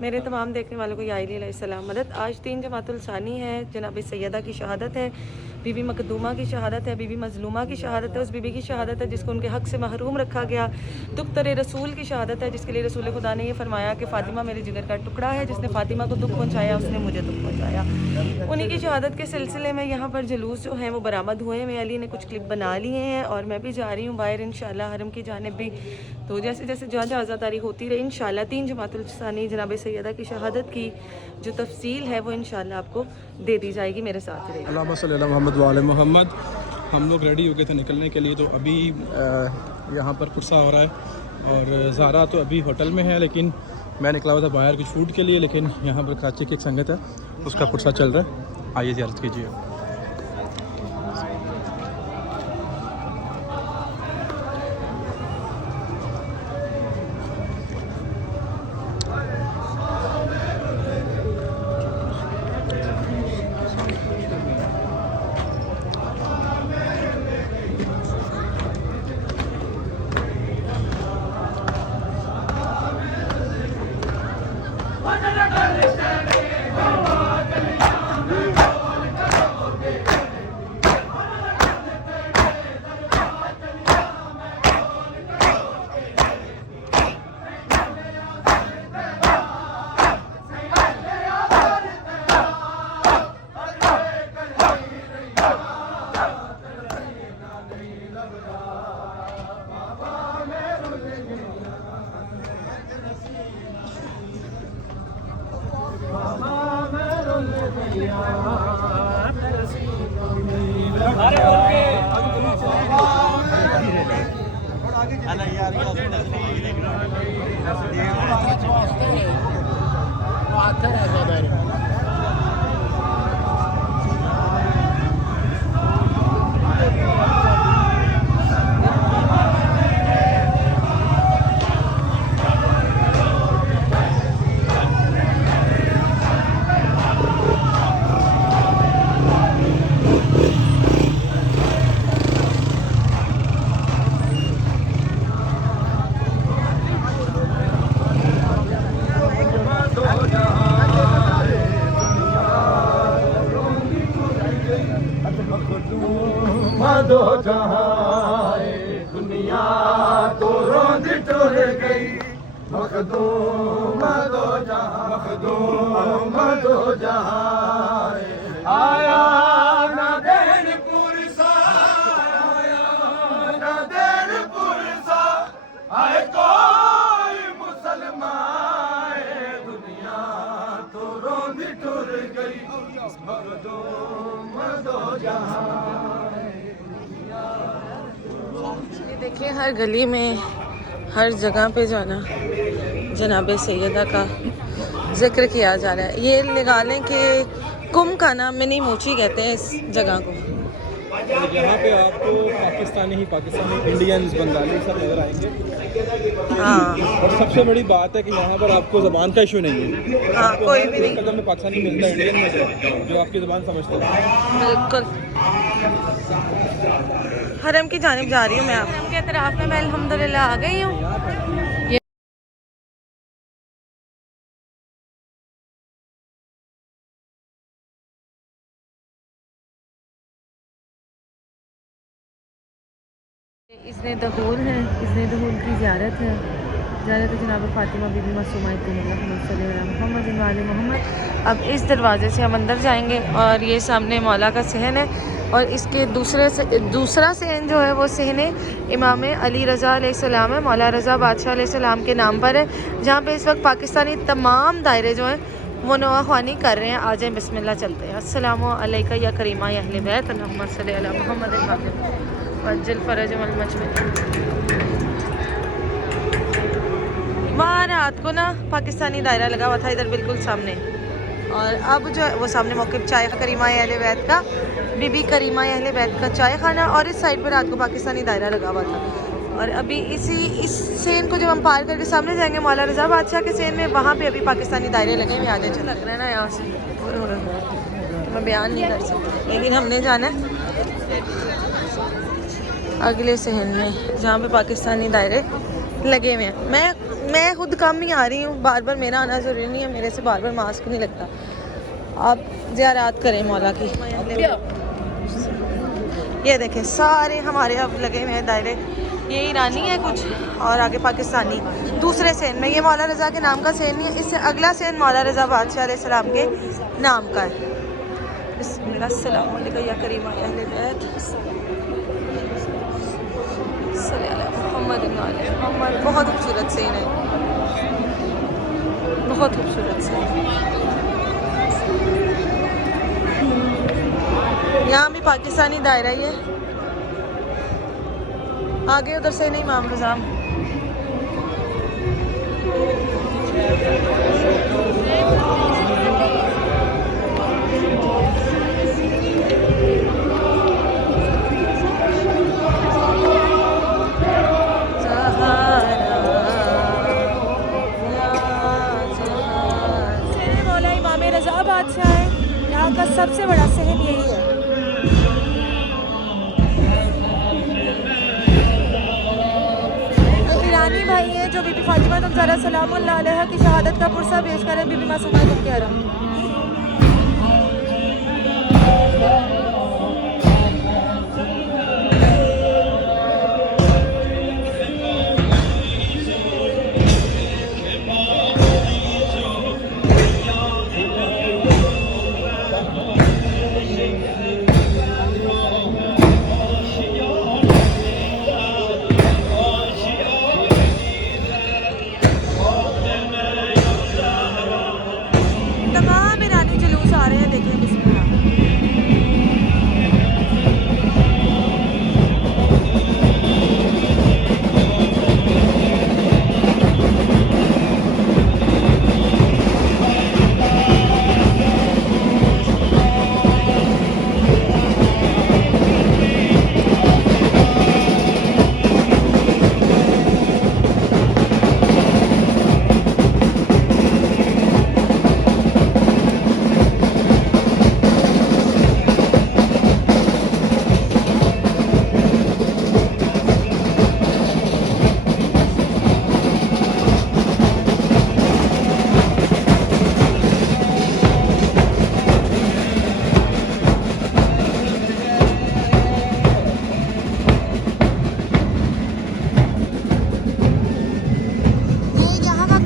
मेरे तमाम देखने वालों को या अलैहिस्सलाम मदद। आज 3 जमातुल सानी है, जनाब सैयदा की शहादत है, बीबी मखदूमा की शहादत है, बीबी मजलूमा की शहादत है, उस बीबी की शहादत है जिसको उनके हक़ से महरूम रखा गया। दुख्तर रसूल की शहादत है, जिसके लिए रसूल खुदा ने ये फरमाया कि फ़ातिमा मेरे जिगर का टुकड़ा है, जिसने फ़ातिमा को दुख पहुँचाया उसने मुझे दुख पहुँचाया। उन्हीं की शहादत के सिलसिले में यहाँ पर जुलूस जो हैं वो बरामद हुए हैं। अली ने कुछ क्लिप बना लिए हैं और मैं भी जा रही हूँ बाहर इंशाल्लाह हरम की जानिब भी। तो जैसे जैसे जहाँ जहाँ आज़ादारी होती रही इंशाल्लाह 3 जमातुल सानी जनाब सैयदा की शहादत की जो तफसील है वो इंशाल्लाह आपको दे दी जाएगी। मेरे साथ रहिए। अल्लाहुम्मा सल्ली अला मुहम्मद व आले मुहम्मद। हम लोग रेडी हो गए थे निकलने के लिए, तो अभी यहाँ पर कुर्सा हो रहा है और ज़ारा तो अभी होटल में है, लेकिन मैं निकला हुआ था बाहर कुछ शूट के लिए। लेकिन यहाँ पर कराची की एक संगत है, उसका कुर्सा चल रहा है, आइए ज़ियारत कीजिए। दो जहां दुनिया तो रोंद टुर गई, मखदूम दो जहां, मखदूम दो जहां आया ना देन पुरसा, आया ना देन पुरसा, आए कोई मुसलमान, दुनिया तो रोंद टुर गई, मखदूम दो जहां। ये देखिए हर गली में हर जगह पे जो है ना जनाब सैयदा का जिक्र किया जा रहा है। ये लगा लें कि कुम का नाम मिनी मोची कहते हैं इस जगह को। यहाँ पे आपको पाकिस्तानी इंडियंस बंगाली सब नज़र आएंगे। हाँ, और सबसे बड़ी बात है कि यहाँ पर आपको ज़बान का इशू नहीं है। हाँ, कोई भी नहीं। कदम में पाकिस्तानी मिलता है इंडियन में जो आपकी ज़बान समझते हैं। बिल्कुल। हरम की जानिब जा रही हूँ मैं। हरम के अतराफ में मैं अल्हम्दुलिल्लाह आ गई हूँ। इज़्ने दखूल है, इज़्ने दखूल की ज़ियारत है, ज़ियारत जनाब फ़ातिमा बीबी मासूमा मोहम्मद मोहम्मद। अब इस दरवाज़े से हम अंदर जाएंगे और ये सामने मौला का सहन है और इसके दूसरा सहन जो है वो सहन इमाम अली रज़ा अलैहिस्सलाम है, मौला रज़ा बादशाह अलैहिस्सलाम के नाम पर है, जहाँ पे इस वक्त पाकिस्तानी तमाम दायरे जो हैं वो नवा ख्वानी कर रहे हैं। आ जाएँ, बिस्मिल्लाह चलते हैं। अस्सलामु अलैका या करीमा या अहले बैत, अल्लाहुम्मा सल्ली अला मुहम्मद वज्जल फरज वल मजमेद। वहाँ रात को ना पाकिस्तानी दायरा लगा हुआ था इधर बिल्कुल सामने, और अब जो है वो सामने मौक़िफ़ चाय करीमा अहले बैत का, बीबी करीमा अहले बैत का चाय खाना, और इस साइड पर रात को पाकिस्तानी दायरा लगा हुआ था। और अभी इस सेन को जब हम पार करके सामने जाएंगे मौला रज़ा बादशाह के सेन में, वहाँ पे अभी पाकिस्तानी दायरे लगे हुए। आगे लग रहा है ना यहाँ से, तो मैं बयान नहीं कर सकती, लेकिन हमने जाना है अगले सहन में जहाँ पे पाकिस्तानी दायरे लगे हुए हैं। मैं मैं खुद कम ही आ रही हूँ, बार बार मेरा आना ज़रूरी नहीं है, मेरे से बार बार मास्क नहीं लगता। आप ज़ियारत करें मौला की। ये देखें सारे हमारे अब लगे हुए हैं दायरे, ये ईरानी है कुछ और आगे पाकिस्तानी। दूसरे सेन में, ये मौला रज़ा के नाम का सेन नहीं है, इससे अगला सेन मौला रज़ा बादशाह अलैहिस्सलाम के नाम का है। बिस्मिल्लाह अस्सलामु अलैकुम या करीम अहले बैत मोहम्मद मोहम्मद। बहुत खूबसूरत सेन है, बहुत खूबसूरत सेन। यहाँ भी पाकिस्तानी दायरा ही है, आगे उधर से नहीं इमाम रज़ा। मौला इमाम रज़ा बादशाह है, यहाँ का सबसे बड़ा सहन यही है। ईरानी भाई है जो बीबी फातिमा ज़हरा सलामुल्लाह अलैहा की शहादत का पुरसा पेश करें। बीबी मासूमा तुम कह रहा हूँ। तमाम ईरानी जुलूस आ रहे हैं, देखें बिस्मिल्लाह।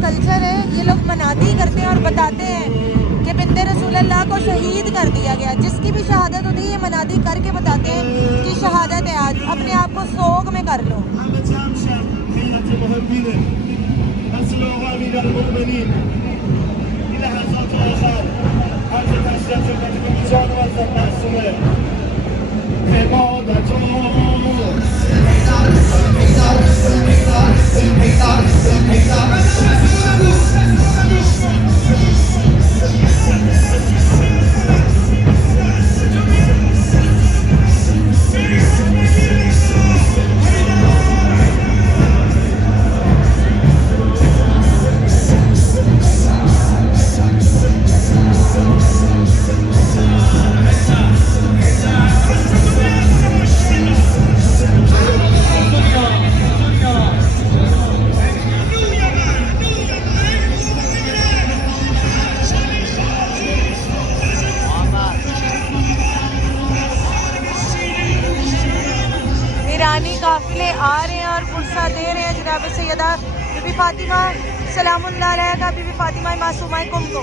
कल्चर है, ये लोग मनादी करते हैं और बताते हैं कि बिंदे रसूलुल्लाह को शहीद कर दिया गया। जिसकी भी शहादत होती है ये मनादी करके बताते हैं कि शहादत है आज, अपने आप को सोग में कर लो। ईरानी काफिले आ रहे हैं और पुरसा दे रहे हैं जनाब सैयदा बीबी फातिमा सलामुल्लाह अलैहा का, बीबी फातिमा मासूमा कुम को।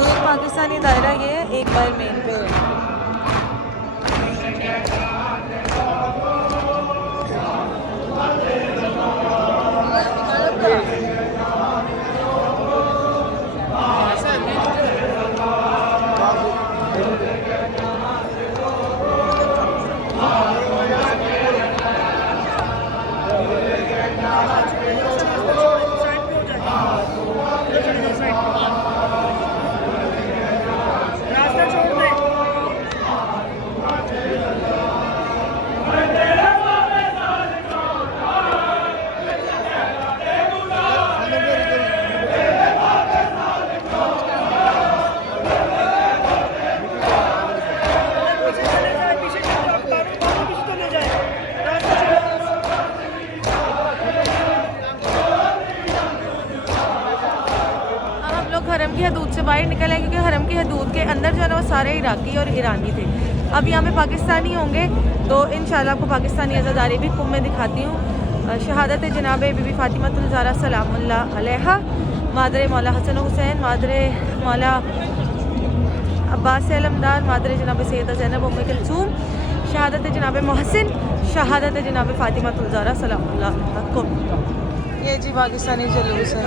एक पाकिस्तानी दायरा ये है, एक बार मेन पे है। हरम की हदूद से बाहर निकल आए, क्योंकि हरम की हदूद के अंदर जो है ना वो सारे इराकी और ईरानी थे। अब यहाँ पे पाकिस्तानी होंगे तो इंशाल्लाह आपको पाकिस्तानी अज़ादारी भी कुम में दिखाती हूँ। शहादत जनाब बीबी फ़ातिमतुल ज़हरा सलामुल्लाह अलैहा, मादरे मौला हसन हुसैन, मादरे मौला अब्बास अलमदार, मादरे जनाब सैयदा ज़ैनब उम्मे कुलसूम, शहादत जनाब मोहसिन, शहादत जनाब फ़ातिमतुल ज़हरा सलामुल्लाह अलैहा। ये जी पाकिस्तानी जुलूस है।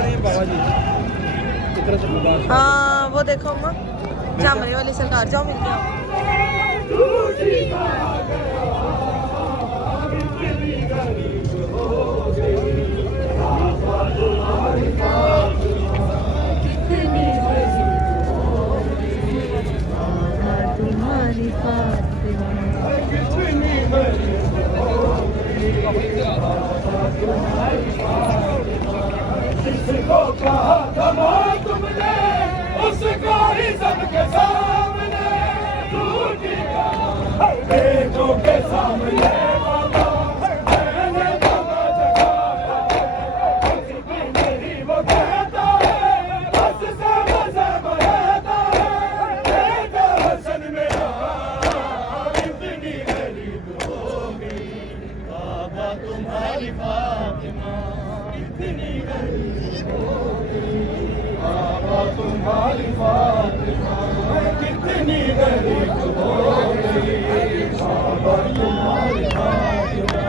हाँ वो देखो अम्मा जामरे वाली सरकार, जाओ मिलते हैं। किसको कहा कमा तुमने उसका ही सबके सामने झूठी कहा बेटों के सामने बाबा मैंने बाबा जगाया उसकी नहीं वो कहता है बस से मजा रहता है बेटा हसन मेरा इतनी गरीब होगी बाबा तुम्हारी फातिमा इतनी गरीब होगी बाबा तुम्हारी फातिमा कितनी गरीब होगी बाबा तुम्हारी फातिमा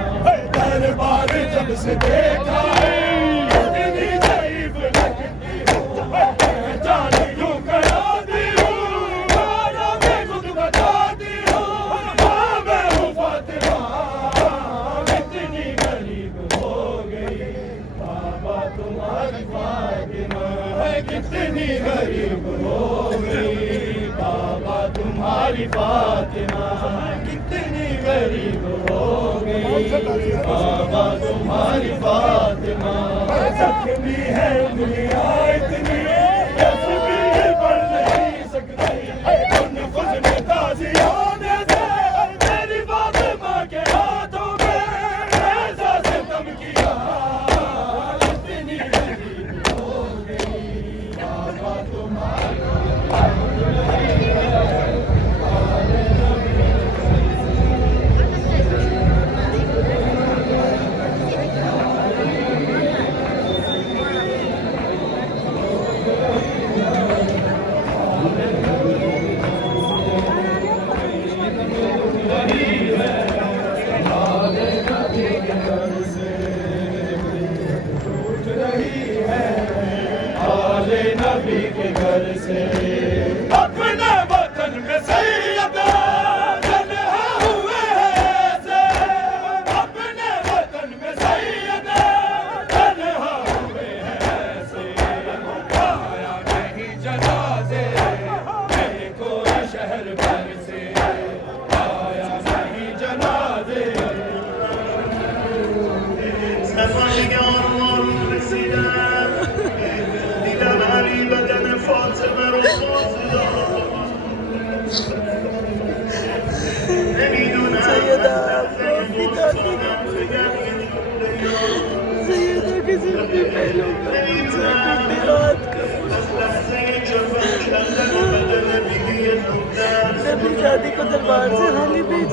दरबार जब से देखा है इतनी ज़ईफ़ लगती हो जान यूं कराती हूँ मारा मैं खुद बताती हूँ माँ मैं हूँ फातिमा इतनी गरीब हो गई बाबा तुम्हारी फातिमा कितनी गरीब हो गई बाबा तुम्हारी फातिमा कितनी गरीब हो गई बाबा तुम्हारी फातिमा जख्मी है दुनिया इतनी भी पढ़ नहीं सकती उन खुद में ताज़ियाने से मेरी फातिमा के हाथों में ऐसा सितम किया इतनी गरीब हो गई बाबा तुम्हारी नबी के घर से अपने वतन में सैयदा तन्हा हुए ऐसे अपने वतन में सैयदा तन्हा हुए ऐसे आया नहीं जनाजे नहीं कोई शहर भर से आया नहीं जनाजे शादी को दरबार से हाली भेज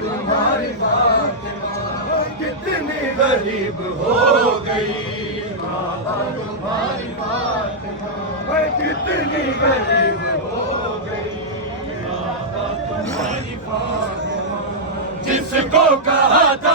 तुम्हारी फातिमा कितनी गरीब हो गई, बाबा तुम्हारी फातिमा कितनी गरीब हो गई, बाबा तुम्हारी फातिमा जिसको कहा था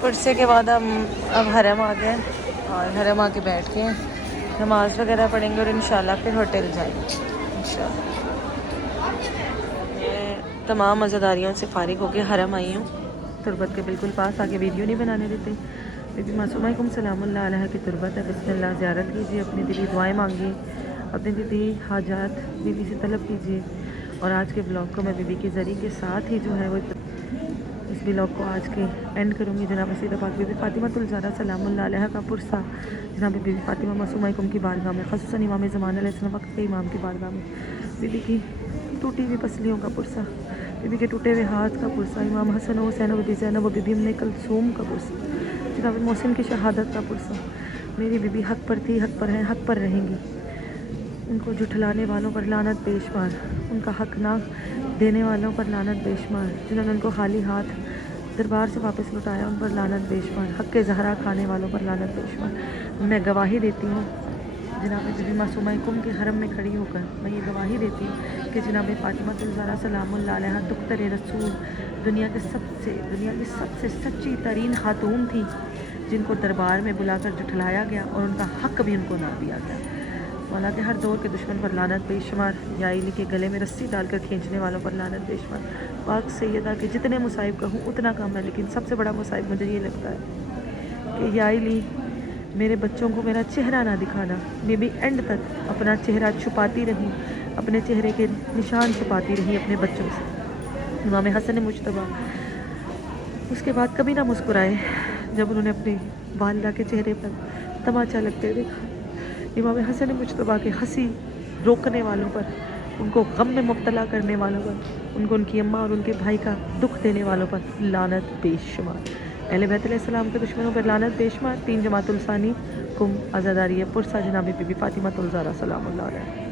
पुरसे के बाद हम अब हरम आ गए और हरम आके बैठ के नमाज़ वगैरह पढ़ेंगे और इंशाल्लाह फिर होटल जाएंगे इंशाल्लाह। मैं तमाम मज़ेदारियों से फ़ारिग होके हरम आई हूँ तुरबत के बिल्कुल पास, आके वीडियो नहीं बनाने देते। बीबी मासूमा सलामुल्लाह अलैहा की तुरबत है, बिस्मिल्लाह ज़ियारत कीजिए, अपनी दिली दुआएँ मांगिए, अपनी दिली हाजात बीबी से तलब कीजिए। और आज के ब्लॉग को मैं बीबी के ज़रिए के साथ ही जो है वो इस ब्लॉग को आज के एंड करूँगी। जनाब सैयदा पाक बीबी फ़ातिमातुल ज़हरा सलामुल्लाह अलैहा का पुरसा जनाब बीबी फ़ातिमा मासूमा की बारगाह में, ख़ुसूसन इमाम ज़मान अलैहिस्सलाम वक्त के इमाम की बारगाह में बीबी की टूटी हुई पसलियों का पुरसा बीबी के टूटे हुए हाथ का पुरसा, इमाम हसन हुसैन व बीबी ज़ैनब व बीबी उम्मे कलसूम का पुरसा, जनाब मोहसिन की शहादत का पुरसा। मेरी बीबी हक पर थी, हक पर है, हक पर रहेंगी। उनको जुठलाने वालों पर लानत बेशुमार, उनका हक ना देने वालों पर लानत बेशुमार, जिन्होंने उनको खाली हाथ दरबार से वापस लौटाया उन पर लानत बेशुमार, हक के ज़हरा खाने वालों पर लानत बेशुमार। मैं गवाही देती हूँ जनाब बीबी मासूमा कुम के हरम में खड़ी होकर, मैं ये गवाही देती हूँ कि जनाब फातिमा ज़हरा सलामुल्लाह अलैहा दुख्तर रसूल दुनिया की सबसे सच्ची तरीन खातून थी, जिनको दरबार में बुलाकर जुठलाया गया और उनका हक भी उनको ना दिया गया। मौला के हर दौर के दुश्मन पर लानत बेशुमार, या इली के गले में रस्सी डालकर खींचने वालों पर लानत बेशुमार। पाक सैयदा के जितने मुसाइब कहूँ उतना कम है, लेकिन सबसे बड़ा मुसाइब मुझे ये लगता है कि या इली मेरे बच्चों को मेरा चेहरा ना दिखाना। बीबी एंड तक अपना चेहरा छुपाती रही, अपने चेहरे के निशान छुपाती रही अपने बच्चों से। इमाम हसन मुज्तबा उसके बाद कभी ना मुस्कुराए जब उन्होंने अपने वालिदा के चेहरे पर तमाचा लगते देखा। इमाम हसन मुज्तबा के हंसी रोकने वालों पर, उनको गम में मुब्तला करने वालों पर, उनको उनकी अम्मा और उनके भाई का दुख देने वालों पर लानत बेशुमार। अहले बैत अलैहिस्सलाम के दुश्मनों पर लानत बेशुमार। 3 जमातुल सानी कुम आज़ादारी पुरसा जनाब बीबी फातिमा ज़हरा सलामुल्लाह अलैहा।